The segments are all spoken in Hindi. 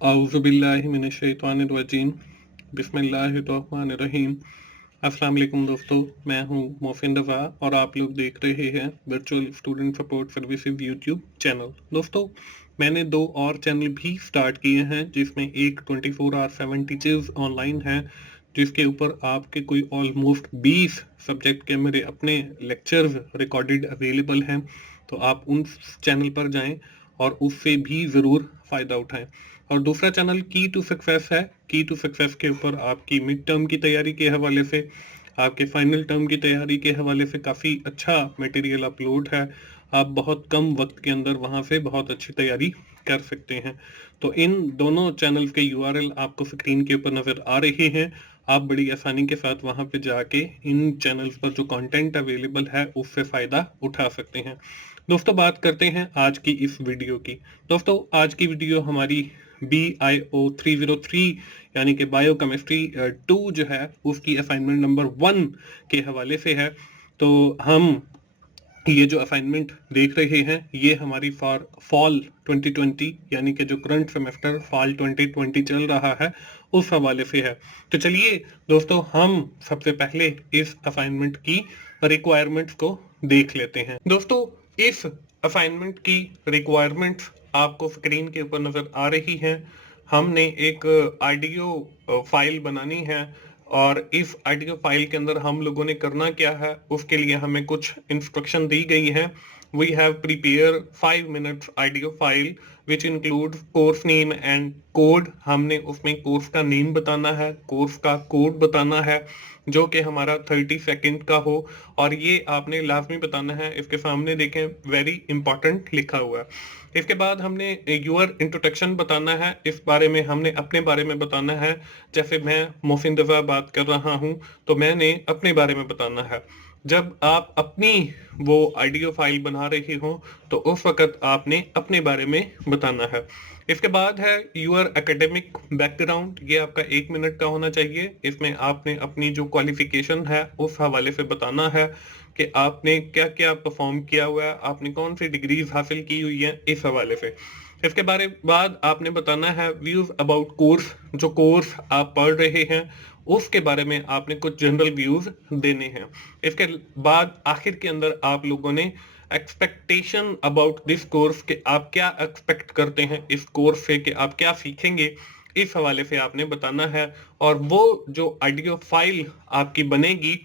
औज़ुबिल्लाहिमिनश्शैतानिर्रजीम बिस्मिल्लाहिर्रहमानिर्रहीम। अस्सलाम वालेकुम दोस्तों, मैं हूं मोहसिन रज़ा और आप लोग देख रहे हैं virtual student support services YouTube channel. दोस्तों, मैंने 2 और चैनल भी स्टार्ट किए हैं जिसमें एक 24 आवर 7 टीचर्स ऑनलाइन है, जिसके ऊपर आपके कोई ऑलमोस्ट 20 सब्जेक्ट के मेरे अपने लेक्चर्स रिकॉर्डेड अवेलेबल हैं। तो आप उन चैनल पर जाएं और उससे भी ज़रूर फ़ायदा उठाएं। और दूसरा चैनल की टू सक्सेस है। की टू सक्सेस के ऊपर आपकी मिड टर्म की तैयारी के हवाले से, आपके फाइनल टर्म की तैयारी के हवाले से काफ़ी अच्छा मटेरियल अपलोड है। आप बहुत कम वक्त के अंदर वहां से बहुत अच्छी तैयारी कर सकते हैं। तो इन दोनों चैनल के यूआरएल आपको स्क्रीन के ऊपर नज़र आ रहे हैं। आप बड़ी आसानी के साथ वहां पे जाके इन चैनल्स पर जो कंटेंट अवेलेबल है उससे फ़ायदा उठा सकते हैं। दोस्तों, बात करते हैं आज की इस वीडियो की। दोस्तों, आज की वीडियो हमारी BIO303 यानी कि बायो केमिस्ट्री 2 जो है उसकी असाइनमेंट नंबर 1 के हवाले से है। तो हम ये जो असाइनमेंट देख रहे हैं ये हमारी फॉल 2020 यानी कि जो करंट सेमेस्टर फॉल 2020 चल रहा है उस हवाले से है। तो चलिए दोस्तों, हम सबसे पहले इस असाइनमेंट की रिक्वायरमेंट्स को देख लेते हैं। दोस्तों, इस असाइनमेंट की रिक्वायरमेंट्स आपको स्क्रीन के ऊपर नजर आ रही हैं। हमने एक ऑडियो फाइल बनानी है और इस ऑडियो फाइल के अंदर हम लोगों ने करना क्या है उसके लिए हमें कुछ इंस्ट्रक्शन दी गई है। We have prepare 5 minutes audio file which include course name and code. हमने उसमें कोर्स का नेम बताना है, कोर्स का कोड बताना है जो कि हमारा 30 सेकंड का हो और ये आपने लाजमी बताना है। इसके सामने देखें, वेरी इंपॉर्टेंट लिखा हुआ है। इसके बाद हमने यूअर इंट्रोडक्शन बताना है। इस बारे में हमने अपने बारे में बताना है। जैसे मैं मोहसिन रज़ा बात कर रहा हूं तो मैंने अपने बारे में बताना है। जब आप अपनी वो ऑडियो फाइल बना रहे हो तो उस वक्त आपने अपने बारे में बताना है। इसके बाद है यूअर एकेडमिक बैकग्राउंड। ये आपका 1 मिनट का होना चाहिए। इसमें आपने अपनी जो क्वालिफिकेशन है उस हवाले से बताना है कि आपने क्या क्या परफॉर्म किया हुआ है, आपने कौन सी डिग्रीज हासिल की हुई है इस हवाले से। इसके बारे बाद आपने बताना है व्यूज अबाउट कोर्स। जो कोर्स आप पढ़ रहे हैं उसके बारे में आपने कुछ जनरल व्यूज देने हैं। इसके बाद आखिर के अंदर आप लोगों ने एक्सपेक्टेशन अबाउट दिस कोर्स के आप क्या एक्सपेक्ट करते हैं इस कोर्स से, कि आप क्या सीखेंगे इस हवाले से आपने बताना है। और वो जो ऑडियो फाइल आपकी बनेगी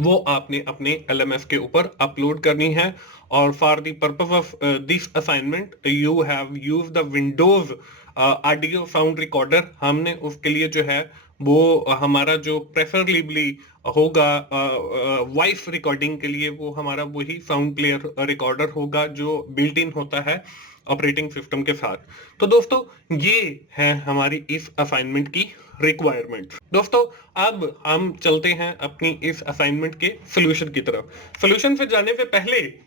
वो आपने अपने LMS के ऊपर अपलोड करनी है। और for the purpose of this assignment you have use the Windows audio sound recorder. हमने उसके लिए जो है वो हमारा जो प्रेफरेबली होगा वॉइस रिकॉर्डिंग के लिए वो हमारा वही साउंड प्लेयर रिकॉर्डर होगा जो बिल्ट इन होता है ऑपरेटिंग सिस्टम के साथ। तो दोस्तों, ये है हमारी इस असाइनमेंट की रिक्वायरमेंट। दोस्तों, अब हम चलते हैं अपनी इस असाइनमेंट के सोल्यूशन की तरफ। सोल्यूशन पे जाने से पहले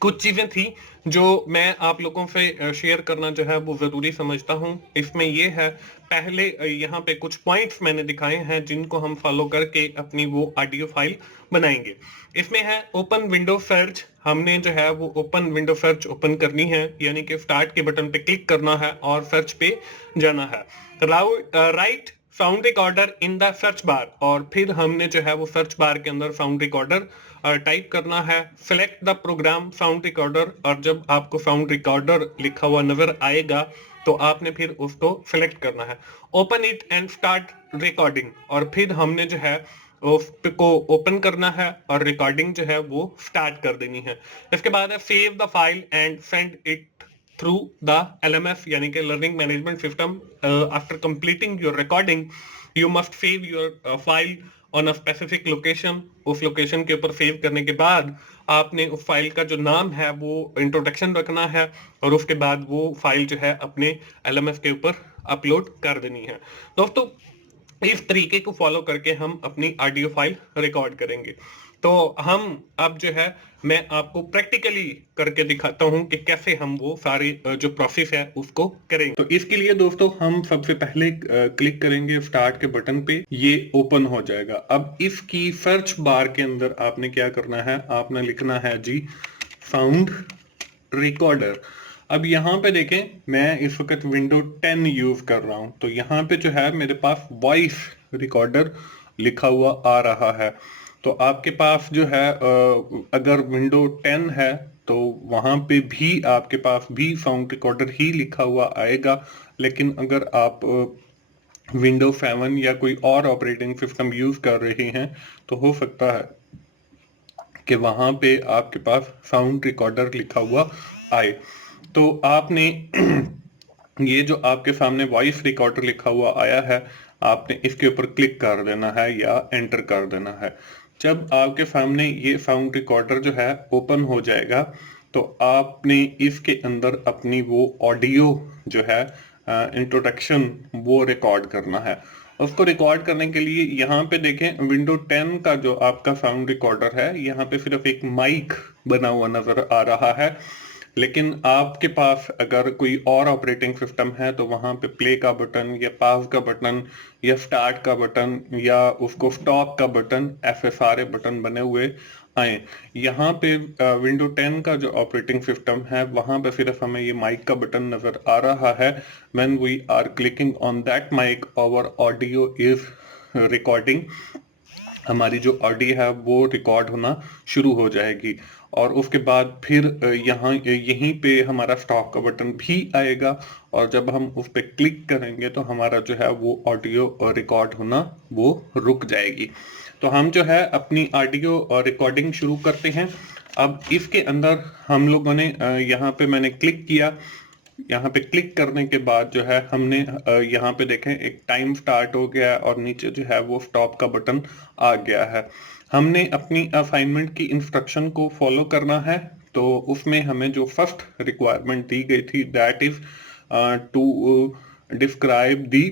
कुछ चीजें थी जो मैं आप लोगों से शेयर करना जो है वो जरूरी समझता हूं। इसमें ये है, पहले यहाँ पे कुछ पॉइंट्स मैंने दिखाए हैं जिनको हम फॉलो करके अपनी वो ऑडियो फाइल बनाएंगे। इसमें है ओपन विंडो सर्च। हमने जो है वो ओपन विंडो सर्च ओपन करनी है, यानी कि स्टार्ट के बटन पे क्लिक करना है और सर्च पे जाना है। Right sound recorder in the search bar, और फिर हमने जो है वो सर्च बार के अंदर साउंड रिकॉर्डर टाइप करना है। Select the program sound recorder, और जब आपको साउंड रिकॉर्डर लिखा हुआ नजर आएगा तो आपने फिर उसको सिलेक्ट करना है। Open it and start recording, और फिर हमने जो है उसको ओपन करना है और रिकॉर्डिंग जो है वो स्टार्ट कर देनी है। इसके बाद है save the file and send it through the LMS यानी कि learning management system. After completing your recording you must save your file on a specific location. उस लोकेशन के ऊपर सेव करने के बाद आपने उस फाइल का जो नाम है वो इंट्रोडक्शन रखना है और उसके बाद वो फाइल जो है अपने LMS के ऊपर अपलोड कर देनी है। दोस्तों, इस तरीके को फॉलो करके हम अपनी ऑडियो फाइल रिकॉर्ड करेंगे। तो हम अब जो है मैं आपको प्रैक्टिकली करके दिखाता हूं कि कैसे हम वो सारी जो प्रोसेस है उसको करेंगे। तो इसके लिए दोस्तों हम सबसे पहले क्लिक करेंगे स्टार्ट के बटन पे, ये ओपन हो जाएगा। अब इसकी सर्च बार के अंदर आपने क्या करना है, आपने लिखना है जी साउंड रिकॉर्डर। अब यहाँ पे देखें, मैं इस वक्त विंडो 10 यूज कर रहा हूँ, तो यहाँ पे जो है मेरे पास वॉइस रिकॉर्डर लिखा हुआ आ रहा है। तो आपके पास जो है अगर विंडो 10 है तो वहां पे भी आपके पास भी साउंड रिकॉर्डर ही लिखा हुआ आएगा। लेकिन अगर आप विंडो 7 या कोई और ऑपरेटिंग सिस्टम यूज कर रहे हैं तो हो सकता है कि वहां पे आपके पास साउंड रिकॉर्डर लिखा हुआ आए। तो आपने ये जो आपके सामने वॉइस रिकॉर्डर लिखा हुआ आया है, आपने इसके ऊपर क्लिक कर देना है या एंटर कर देना है। जब आपके सामने ये साउंड रिकॉर्डर जो है ओपन हो जाएगा तो आपने इसके अंदर अपनी वो ऑडियो जो है इंट्रोडक्शन वो रिकॉर्ड करना है। उसको रिकॉर्ड करने के लिए यहाँ पे देखें, विंडो 10 का जो आपका साउंड रिकॉर्डर है, यहाँ पे सिर्फ एक माइक बना हुआ नजर आ रहा है। लेकिन आपके पास अगर कोई और ऑपरेटिंग सिस्टम है तो वहां पे प्ले का बटन या पॉज का बटन या स्टार्ट का बटन या उसको स्टॉप का बटन, ऐसे सारे बटन बने हुए आए। यहाँ पे विंडो 10 का जो ऑपरेटिंग सिस्टम है वहां पे सिर्फ हमें ये माइक का बटन नजर आ रहा है। When we are clicking on that mic, our audio is recording. हमारी जो ऑडियो है वो रिकॉर्ड होना शुरू हो जाएगी और उसके बाद फिर यहाँ यहीं पे हमारा स्टॉप का बटन भी आएगा और जब हम उस पर क्लिक करेंगे तो हमारा जो है वो ऑडियो रिकॉर्ड होना वो रुक जाएगी। तो हम जो है अपनी ऑडियो रिकॉर्डिंग शुरू करते हैं। अब इसके अंदर हम लोगों ने यहाँ पे मैंने क्लिक किया। यहाँ पे क्लिक करने के बाद जो है हमने यहाँ पे देखें एक टाइम स्टार्ट हो गया और नीचे जो है वो स्टॉप का बटन आ गया है। हमने अपनी असाइनमेंट की इंस्ट्रक्शन को फॉलो करना है। तो उसमें हमें जो फर्स्ट रिक्वायरमेंट दी गई थी, that is to describe the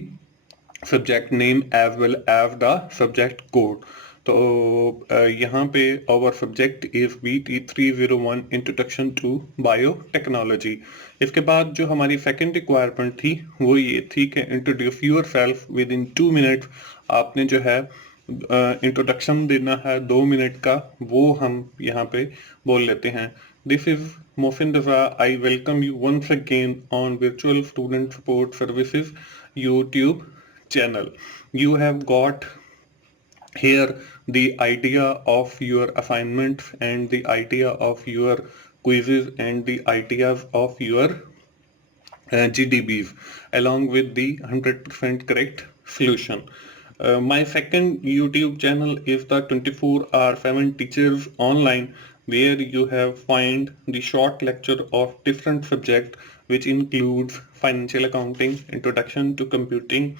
subject name as well as the subject code. तो यहाँ पे our subject is BT301 introduction to biotechnology. इसके बाद जो हमारी सेकंड रिक्वायरमेंट थी वो ये थी कि introduce your self with in 2 minutes. आपने जो है इंट्रोडक्शन देना है 2 मिनट का, वो हम यहाँ पे बोल लेते हैं। This is Mohsin Raza, I welcome you once again on virtual student support services YouTube channel. You have got here the idea of your assignments and the idea of your quizzes and the ideas of your GDBs along with the 100% correct solution. My second YouTube channel is the 24/7 Teachers Online, where you have find the short lecture of different subjects which includes financial accounting, introduction to computing,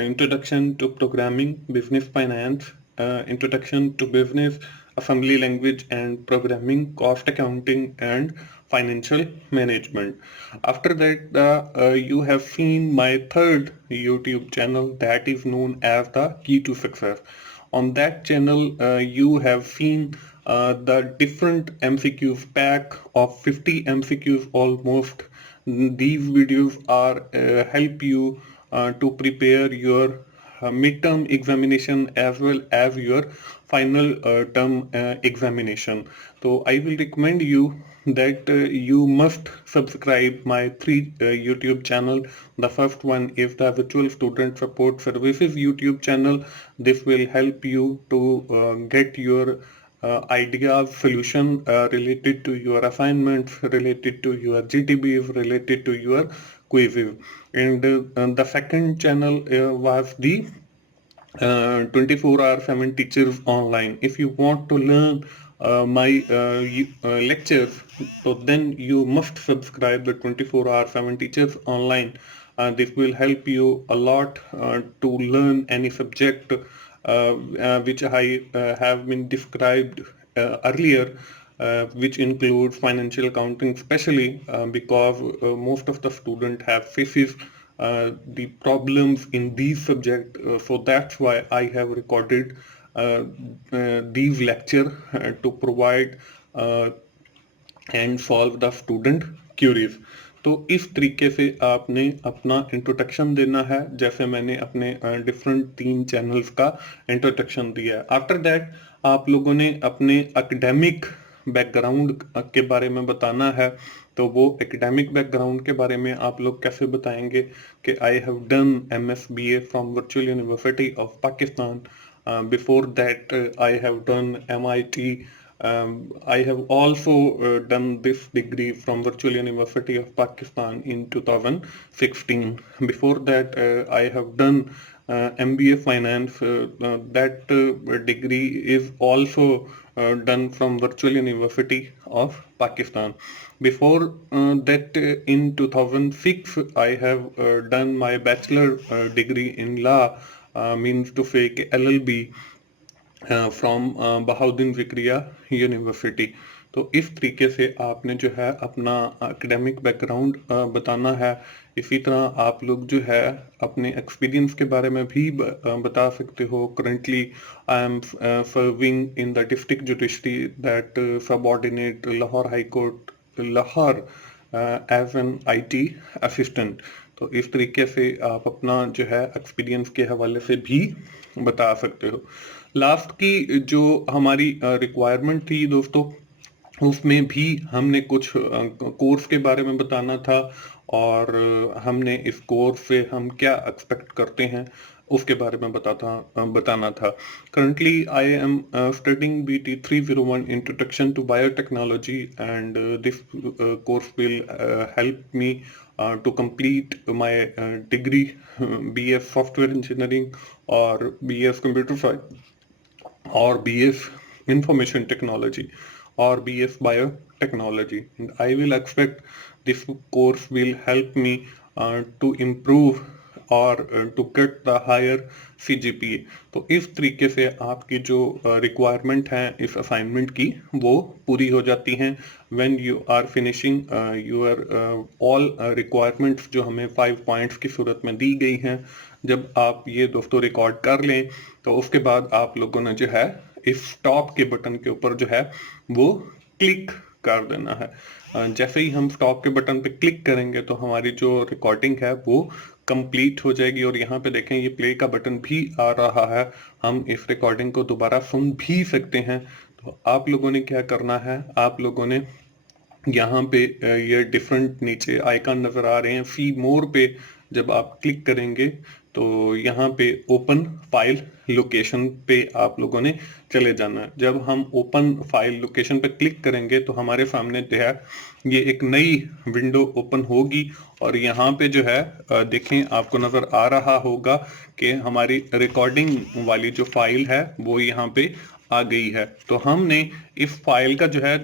introduction to programming, business finance, introduction to business, assembly language and programming, cost accounting and financial management. After that, you have seen my third YouTube channel that is known as the Key to Success. On that channel, you have seen the different MCQs pack of 50 MCQs almost. These videos are help you to prepare your midterm examination as well as your final term examination. So I will recommend you that you must subscribe my 3 YouTube channel. The first one is the Virtual Student Support Services YouTube channel. This will help you to get your ideas, solution related to your assignments, related to your GTBs, related to your quizzes. And the second channel was the 24/7 Teachers Online. If you want to learn my lectures, so then you must subscribe the 24/7 Teachers Online. This will help you a lot to learn any subject which I have been described earlier, which includes financial accounting, especially because most of the students have faces the problems in these subjects. So that's why I have recorded these lecture to provide and solve the student queries. तो इस तरीके से आपने अपना इंट्रोडक्शन देना है, जैसे मैंने अपने डिफरेंट 3 चैनल्स का इंट्रोडक्शन दिया है। आफ्टर दैट आप लोगों ने अपने एकेडमिक बैकग्राउंड के बारे में बताना है। तो वो एकेडमिक बैकग्राउंड के बारे में आप लोग कैसे बताएंगे कि I have done MSBA from virtual university of Pakistan, before that I have done MIT. I have also done this degree from Virtual University of Pakistan in 2016. Before that, I have done MBA Finance. That degree is also done from Virtual University of Pakistan. Before that, in 2006, I have done my bachelor degree in law, means to say LLB, from Bahauddin Zakaria university. तो इस तरीके से आपने जो है अपना एकेडमिक बैकग्राउंड बताना है. इसी तरह आप लोग जो है अपने एक्सपीरियंस के बारे में भी बता सकते हो. Currently I am serving in the district judiciary that subordinate Lahore high court Lahore as an IT assistant. तो इस तरीके से आप अपना जो है एक्सपीरियंस के हवाले से भी बता सकते हो. लास्ट की जो हमारी रिक्वायरमेंट थी दोस्तों, उसमें भी हमने कुछ कोर्स के बारे में बताना था और हमने इस कोर्स से हम क्या एक्सपेक्ट करते हैं उसके बारे में बताना था. Currently I am studying BT 301 introduction to biotechnology and this course will help me to complete my degree, BS software engineering or BS computer science or BS information technology or BS biotechnology. And I will expect this course will help me to improve और to get the higher CGPA. तो इस तरीके से आपकी जो रिक्वायरमेंट है इस असाइनमेंट की वो पूरी हो जाती हैं when you are finishing your all requirements जो हमें 5 पॉइंट्स की सूरत में दी गई हैं. जब आप ये दोस्तों रिकॉर्ड कर लें तो उसके बाद आप लोगों ने जो है इस स्टॉप के बटन के ऊपर जो है वो क्लिक कर देना है. जैसे ही हम स्टॉप के बटन पे क्लिक करेंगे तो हमारी जो रिकॉर्डिंग है वो कंप्लीट हो जाएगी. और यहाँ पे देखें ये प्ले का बटन भी आ रहा है, हम इस रिकॉर्डिंग को दोबारा सुन भी सकते हैं. तो आप लोगों ने क्या करना है, आप लोगों ने यहाँ पे ये डिफरेंट नीचे आइकन नजर आ रहे हैं, सी मोर पे जब आप क्लिक करेंगे तो यहाँ पे ओपन फाइल लोकेशन पे आप लोगों ने चले जाना है. जब हम ओपन फाइल लोकेशन पे क्लिक करेंगे तो हमारे सामने जो है ये एक नई विंडो ओपन होगी और यहाँ पे जो है देखें आपको नजर आ रहा होगा कि हमारी रिकॉर्डिंग वाली जो फाइल है वो यहाँ पे आ गई है. तो हमने इस फाइल का जो है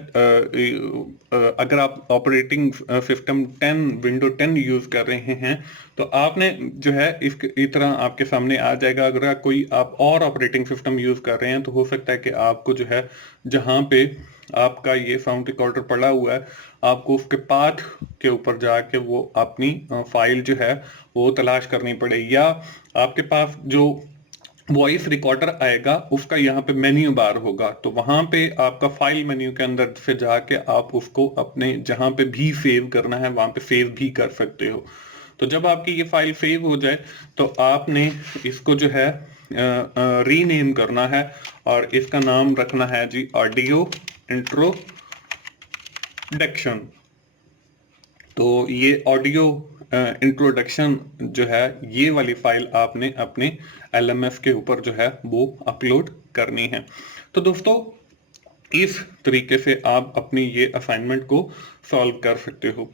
अगर आप ऑपरेटिंग सिस्टम 10 विंडो 10 यूज कर रहे हैं तो आपने जो है इस तरह आपके सामने आ जाएगा. अगर कोई आप और ऑपरेटिंग सिस्टम यूज कर रहे हैं तो हो सकता है कि आपको जो है जहां पे आपका ये साउंड रिकॉर्डर पड़ा हुआ है आपको उसके पाथ के ऊपर जाके वो अपनी फाइल जो है वो तलाश करनी पड़े, या आपके पास जो वॉइस रिकॉर्डर आएगा उसका यहाँ पे मेन्यू बार होगा तो वहां पे आपका फाइल मेन्यू के अंदर से जाके आप उसको अपने जहां पे भी सेव करना है वहां पे सेव भी कर सकते हो. तो जब आपकी ये फाइल सेव हो जाए तो आपने इसको जो है रीनेम करना है और इसका नाम रखना है जी ऑडियो इंट्रोडक्शन. तो ये ऑडियो इंट्रोडक्शन जो है ये वाली फाइल आपने अपने LMS के ऊपर जो है वो अपलोड करनी है. तो दोस्तों इस तरीके से आप अपनी ये असाइनमेंट को सॉल्व कर सकते हो.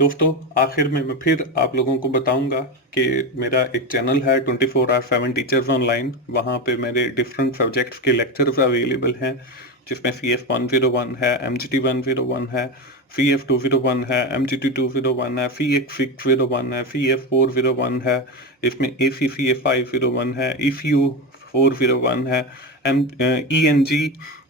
दोस्तों आखिर में मैं फिर आप लोगों को बताऊंगा कि मेरा एक चैनल है 24/7 टीचर्स ऑनलाइन. वहाँ पे मेरे डिफरेंट सब्जेक्ट्स के लेक्चर्स अवेलेबल हैं जिसमें CS 101 है, MGT 101 है, CF 201 है, MGT 201 है, CX 601 है, CF 401 है, इसमें ACCA 501 है, ECU 401 है, ENG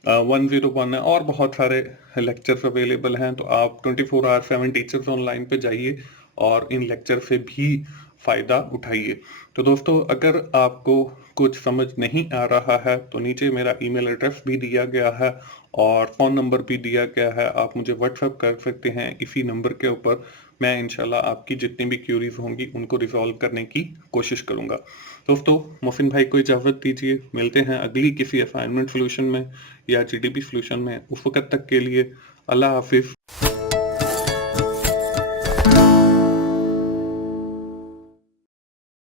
101 है और बहुत सारे लेक्चर्स अवेलेबल हैं. तो आप 24/7 टीचर्स ऑनलाइन पे जाइए और इन लेक्चर से भी फ़ायदा उठाइए. तो दोस्तों अगर आपको कुछ समझ नहीं आ रहा है तो नीचे मेरा ईमेल एड्रेस भी दिया गया है और फ़ोन नंबर भी दिया गया है, आप मुझे व्हाट्सएप कर सकते हैं इसी नंबर के ऊपर. मैं इंशाल्लाह आपकी जितनी भी क्यूरीज होंगी उनको रिजॉल्व करने की कोशिश करूंगा. दोस्तों मोहसिन भाई को इजाज़त दीजिए, मिलते हैं अगली किसी असाइनमेंट सोल्यूशन में या GDP सोल्यूशन में. उस वक्त तक के लिए अल्लाह हाफिज़.